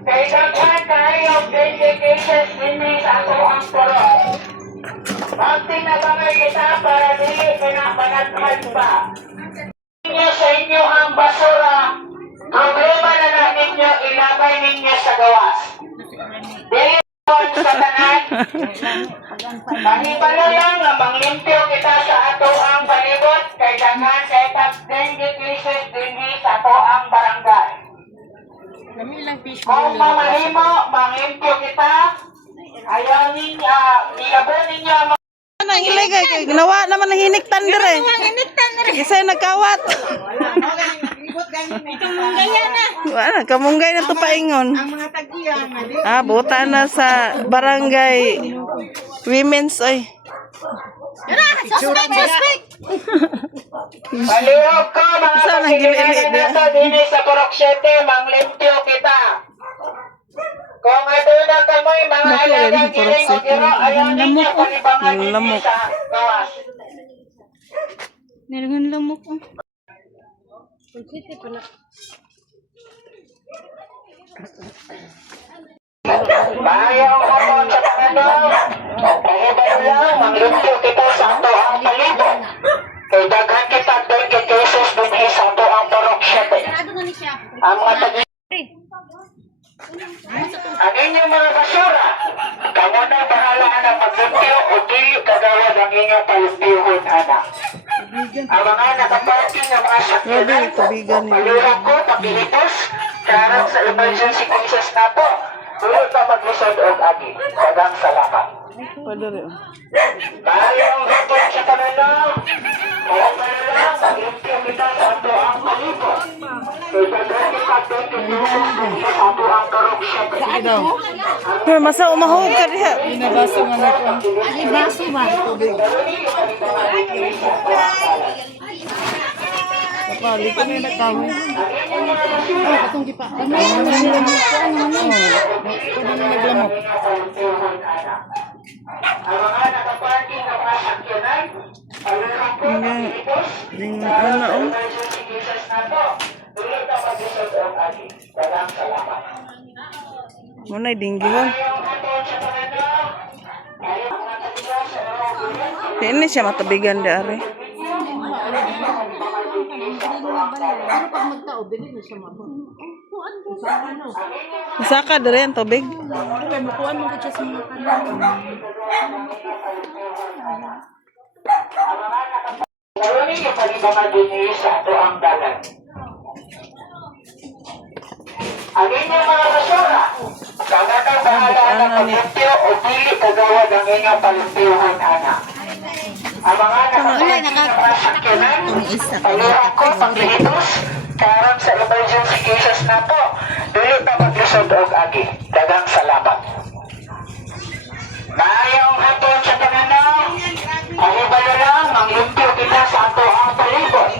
Kay daghan kayo cases dinhi sa ato ang puro. Magtinabangay kita para dili pinapanaghan pa. Inyo sa inyo ang basura. Problema na lang ninyo, ilabay ninyo sa gawas. Dili sa tanan. Mahibalo lang na manglimpyo kita sa ato ang palibot kay daghan kay dengue cases dinhi sa ato ang barangay. Kung mamahimo, manglimpyo kita. Ayaw ninyo, ilabo ninyo ang Nang iligay kay ginawa naman ng hiniktan dire. Isa nagkawat. Wala, kamunggay na to paingon. Ang mga tagiyan, Buta na sa barangay women's ay. suspect. Palihog ko mga Saan ang kasigilin gilili na ito din sa Purok 7, manglimpyo kita. Kung ito na kamoy mga Naku, alagang Purok giling o 7. giro, ayaw ninyo palibangan ninyo Lamok. sa gawas. Nilangan lamok. Mayong hapon sa Pangandaw, kahibalo lang, manglimpyo kita sa ato ang palibot. Kay daghan kita dengue cases din sa ato ang Purok 7. Ang mga tagi ang inyong mga basura, kamo na bahala na maglimpyo o dili kagawad ang inyong palimpyuhon, anak. Ang mga nakaparking ng mga sakyanan, Grabe, tubigan nila. palurang ko, pakilipos, karang sa emergency cases na po, tulad na maglisod og agi. Dagang salamat. Padre. Mayong hapon sa Pangandaw, kung lang, maglimpyo kita sa ato ang palibot. Kay daghan kita dengue cases din sa ato ang Purok 7. Pero masa umahog ka diha. Baso ba? Kapali ko na nagkahoy. Katong di pa. Naglamok. Ang mga nakaparking ng mga sakyanan, palurang ko, pakilipos, Ano na oh. emergency cases na po, tulad na maglisod og agi. Dagang salamat. Munay dinggiwan. Ini siya matabigan dari. Pag magtao, dili na siya mabot. Saka dari ang tubig. Kaya makuha mo ko siya sa mga kanan. Ngayon yung palibangan din sa ato ang dalan. Ang inyong mga basura, kamo na bahala na palimpyo o dili kagawad ang inyong palimpyuhon, anak. Ang mga nakaparking ng mga sakyanan, palurang ko, paglilitos, karang sa emergency cases na po, dili na maglisod og agi. Dagang salamat. Mayong hapon sa Pangandaw, kahibalo lang, manglimpyo kita sa ato ang palibot.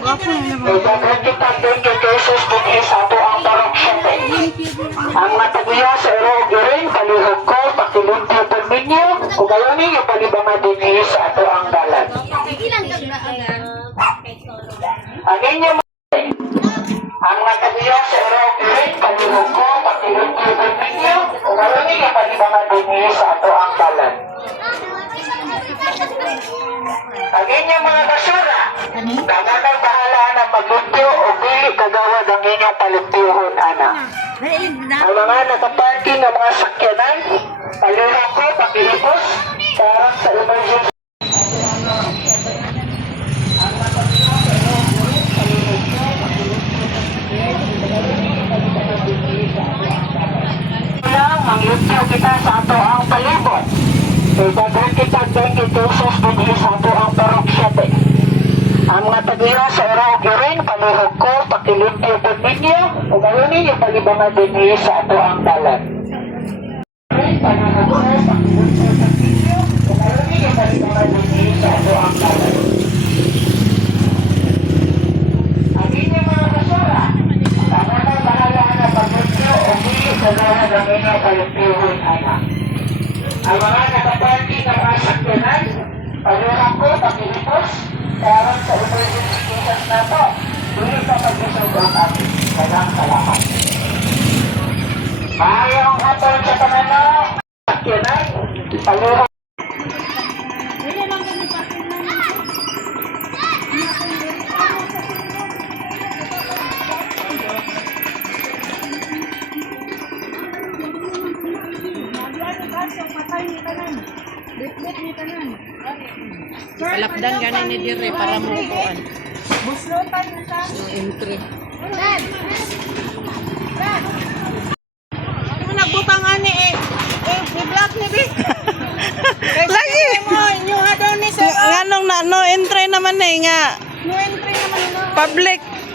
Kay daghan kita dengue cases din sa ato ang Purok 7. Ang matagiya sa Erog Iring, palihog ko, pakilimpyo po ninyo, kung gayon ninyo palibangan din sa ato ang dalan. Ang inyong ang matagiya sa Erog Iring, palihog ko, pakilimpyo po ninyo, kung gayon ninyo palibangan din sa ato ang dalan. Ang inyong mga basura, kamo na bahala na maglimpyo o dili kagawad ang inyong palimpyuhon, anak. Ang mga nakaparking ng mga sakyanan, palurang ko, pakilipos, karang sa emergency. Lang, manglimpyo kita sa ato ang palibot. Kay daghan kita dengue cases din sa ato ang Purok 7. Ang mga tagira sa Erog Iring, palihog ko, pakilimpyo po ninyo, o gayon ninyo palibangan din sa ato ang dalan. Palihog ko, pakilimpyo po ninyo, o gayon ninyo palibangan din sa ato ang dalan. Ang inyong mga basura, kamo na bahala na paglimpyo o dili kagawad ang inyong palimpyuhon, anak. Ang mga nakaparking ng mga sakyanan, palurang ko, pakilipos, karang sa emergency cases na po, dili pa pag-isog ang amin. Dagang salamat. Mayong hapon sa kanano. Sakyanan. Paluha. Palakdan ganin ni dire para mo kuan. Entry. Nagbutang ani i-block ni bi. Lagi. Mo inyo daw ni sa Nganong na no entry naman nga. no entry naman no.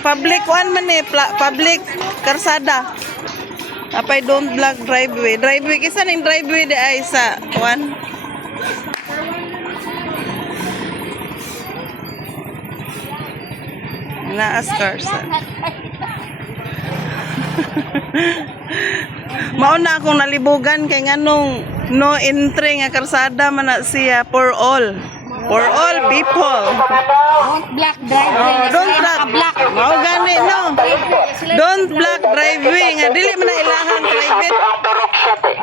Public one man public karsada. Apay don't block driveway. Driveway kisa ning driveway di ay sa one. Naas karsa. Mauna akong nalibugan kay nganong no entry nga karsada man na siya for all. For all people. Black driveway. Don't block. Mao gani no. Don't block driveway nga dili man na ilahang private. Ang turok siya te.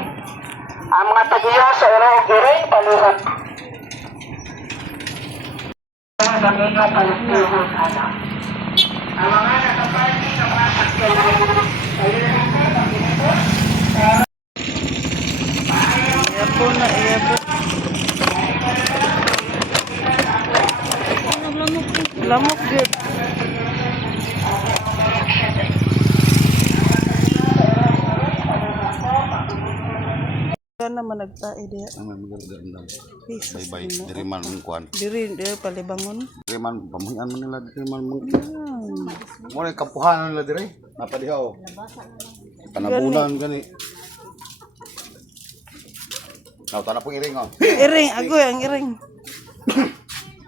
Ang mga tagiya sa ero giray paluhat. Ang inyong palimpiyuhon ana. Ang mga nakaparty ng mga sakyanan. Iyabo na iyabo. Lamok gud. Kana man nagtae diha. Naman magandang Jesus. bye-bye. Diri man mong kuan. Diri palibangon. Diri man pamuhian man nila diri man mong. Mo rin kampuhanan nila diri. Napadiha o. Panabulan gani. Naw tana pong iring o. Iring ako ang iring.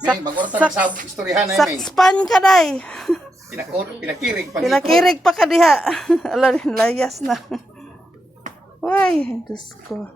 May magorta sa istoryahan na may. Sakspan ka day. Pinakirig pang. Pinakirig pa ka diha. Ala layas na. Why, Diyos ko.